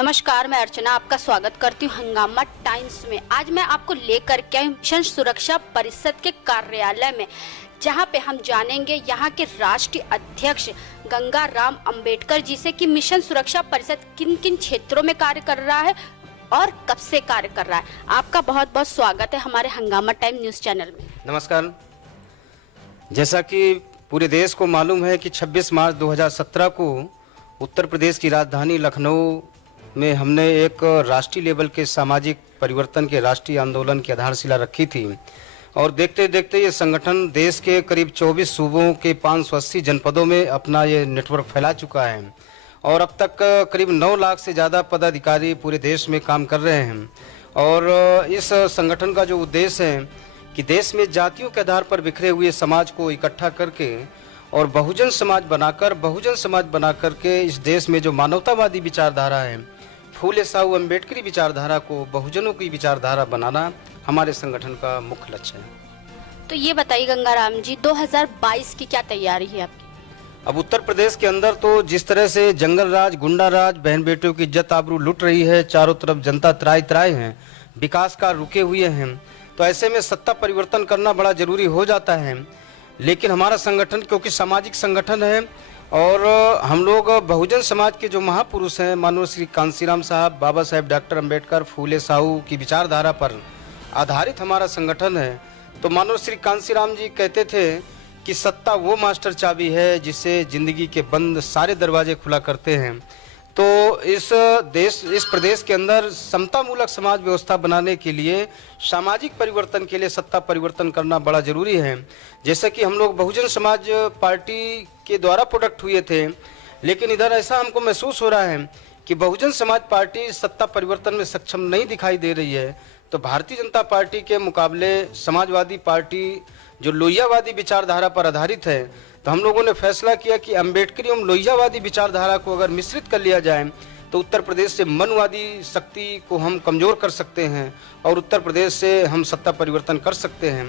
नमस्कार, मैं अर्चना आपका स्वागत करती हूँ हंगामा टाइम्स में। आज मैं आपको लेकर के आई मिशन सुरक्षा परिषद के कार्यालय में, जहाँ पे हम जानेंगे यहाँ के राष्ट्रीय अध्यक्ष गंगा राम अंबेडकर जी से कि मिशन सुरक्षा परिषद किन किन क्षेत्रों में कार्य कर रहा है और कब से कार्य कर रहा है। आपका बहुत बहुत स्वागत है हमारे हंगामा टाइम न्यूज चैनल में। नमस्कार। जैसा कि पूरे देश को मालूम है कि 26 मार्च 2017 को उत्तर प्रदेश की राजधानी लखनऊ में हमने एक राष्ट्रीय लेवल के सामाजिक परिवर्तन के राष्ट्रीय आंदोलन की आधारशिला रखी थी और देखते देखते ये संगठन देश के करीब 24 सूबों के 580 जनपदों में अपना ये नेटवर्क फैला चुका है और अब तक करीब 9 लाख से ज़्यादा पदाधिकारी पूरे देश में काम कर रहे हैं। और इस संगठन का जो उद्देश्य है कि देश में जातियों के आधार पर बिखरे हुए समाज को इकट्ठा करके और बहुजन समाज बनाकर के इस देश में जो मानवतावादी विचारधारा है, फूले साहू अम्बेडकरी विचारधारा को बहुजनों की विचारधारा बनाना हमारे संगठन का मुख्य लक्ष्य है। तो ये बताइए गंगाराम जी, 2022 की क्या तैयारी है आपकी? अब उत्तर प्रदेश के अंदर तो जिस तरह से जंगल राज, गुंडा राज, बहन बेटियों की इज्जत आबरू लुट रही है, चारों तरफ जनता त्राही त्राही है, विकास का रुके हुए हैं, तो ऐसे में सत्ता परिवर्तन करना बड़ा जरूरी हो जाता है। लेकिन हमारा संगठन क्योंकि सामाजिक संगठन है और हम लोग बहुजन समाज के जो महापुरुष हैं, माननीय श्री कांशीराम साहब, बाबा साहेब डॉक्टर अंबेडकर, फूले साहू की विचारधारा पर आधारित हमारा संगठन है। तो माननीय श्री कांशीराम जी कहते थे कि सत्ता वो मास्टर चाबी है जिससे जिंदगी के बंद सारे दरवाजे खुला करते हैं। तो इस प्रदेश के अंदर समतामूलक समाज व्यवस्था बनाने के लिए, सामाजिक परिवर्तन के लिए सत्ता परिवर्तन करना बड़ा जरूरी है। जैसे कि हम लोग बहुजन समाज पार्टी के द्वारा प्रोडक्ट हुए थे, लेकिन इधर ऐसा हमको महसूस हो रहा है कि बहुजन समाज पार्टी सत्ता परिवर्तन में सक्षम नहीं दिखाई दे रही है। तो भारतीय जनता पार्टी के मुकाबले समाजवादी पार्टी जो लोहियावादी विचारधारा पर आधारित है, तो हम लोगों ने फैसला किया कि अम्बेडकरी एवं लोहियावादी विचारधारा को अगर मिश्रित कर लिया जाए तो उत्तर प्रदेश से मनवादी शक्ति को हम कमज़ोर कर सकते हैं और उत्तर प्रदेश से हम सत्ता परिवर्तन कर सकते हैं।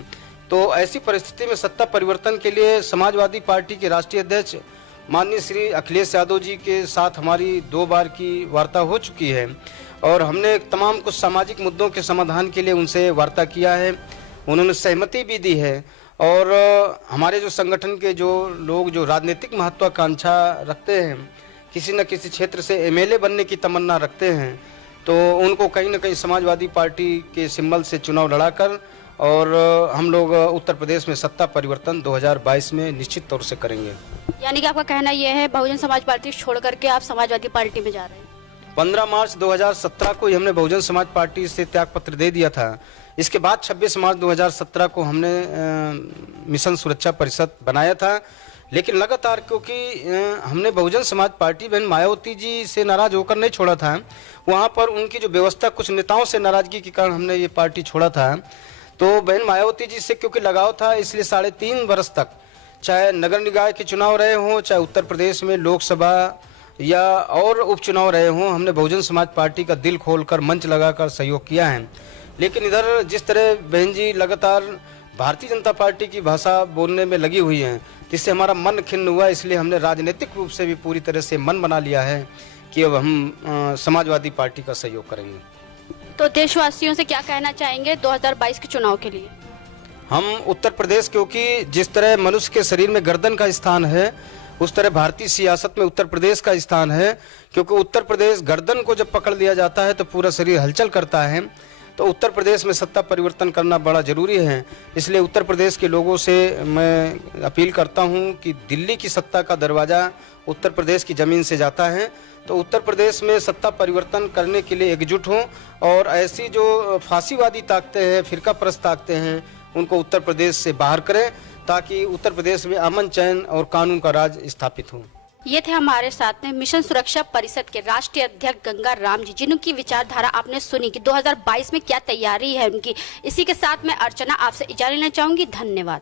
तो ऐसी परिस्थिति में सत्ता परिवर्तन के लिए समाजवादी पार्टी के राष्ट्रीय अध्यक्ष माननीय श्री अखिलेश यादव जी के साथ हमारी 2 बार की वार्ता हो चुकी है और हमने तमाम कुछ सामाजिक मुद्दों के समाधान के लिए उनसे वार्ता किया है। उन्होंने सहमति भी दी है और हमारे जो संगठन के जो लोग जो राजनीतिक महत्वाकांक्षा रखते हैं, किसी न किसी क्षेत्र से एमएलए बनने की तमन्ना रखते हैं, तो उनको कहीं न कहीं समाजवादी पार्टी के सिंबल से चुनाव लड़ाकर और हम लोग उत्तर प्रदेश में सत्ता परिवर्तन 2022 में निश्चित तौर से करेंगे। यानी कि आपका कहना यह है बहुजन समाज पार्टी छोड़ करके आप समाजवादी पार्टी में जा रहे हैं? 15 मार्च 2017 को ही हमने बहुजन समाज पार्टी से त्यागपत्र दे दिया था। इसके बाद 26 मार्च 2017 को हमने मिशन सुरक्षा परिषद बनाया था। लेकिन लगातार क्योंकि हमने बहुजन समाज पार्टी बहन मायावती जी से नाराज होकर नहीं छोड़ा था, वहाँ पर उनकी जो व्यवस्था, कुछ नेताओं से नाराजगी के कारण हमने ये पार्टी छोड़ा था। तो बहन मायावती जी से क्योंकि लगाव था, इसलिए 3.5 वर्ष तक, चाहे नगर निकाय के चुनाव रहे हों, चाहे उत्तर प्रदेश में लोकसभा या और उपचुनाव रहे हों, हमने बहुजन समाज पार्टी का दिल खोलकर मंच लगाकर सहयोग किया है। लेकिन इधर जिस तरह बहन जी लगातार भारतीय जनता पार्टी की भाषा बोलने में लगी हुई हैं, जिससे हमारा मन खिन्न हुआ, इसलिए हमने राजनीतिक रूप से भी पूरी तरह से मन बना लिया है कि अब हम समाजवादी पार्टी का सहयोग करेंगे। तो देशवासियों से क्या कहना चाहेंगे 2022 के चुनाव के लिए? हम उत्तर प्रदेश, क्योंकि जिस तरह मनुष्य के शरीर में गर्दन का स्थान है, उस तरह भारतीय सियासत में उत्तर प्रदेश का स्थान है। क्योंकि उत्तर प्रदेश गर्दन को जब पकड़ लिया जाता है तो पूरा शरीर हलचल करता है। तो उत्तर प्रदेश में सत्ता परिवर्तन करना बड़ा जरूरी है। इसलिए उत्तर प्रदेश के लोगों से मैं अपील करता हूं कि दिल्ली की सत्ता का दरवाज़ा उत्तर प्रदेश की ज़मीन से जाता है, तो उत्तर प्रदेश में सत्ता परिवर्तन करने के लिए एकजुट हों और ऐसी जो फांसीवादी ताकतें हैं, फिरका परस्त ताकतें हैं, उनको उत्तर प्रदेश से बाहर करें ताकि उत्तर प्रदेश में अमन, चैन और कानून का राज स्थापित हो। ये थे हमारे साथ में मिशन सुरक्षा परिषद के राष्ट्रीय अध्यक्ष गंगा राम जी, जिनकी विचारधारा आपने सुनी कि 2022 में क्या तैयारी है उनकी। इसी के साथ मैं अर्चना आपसे इजाजत लेना चाहूंगी। धन्यवाद।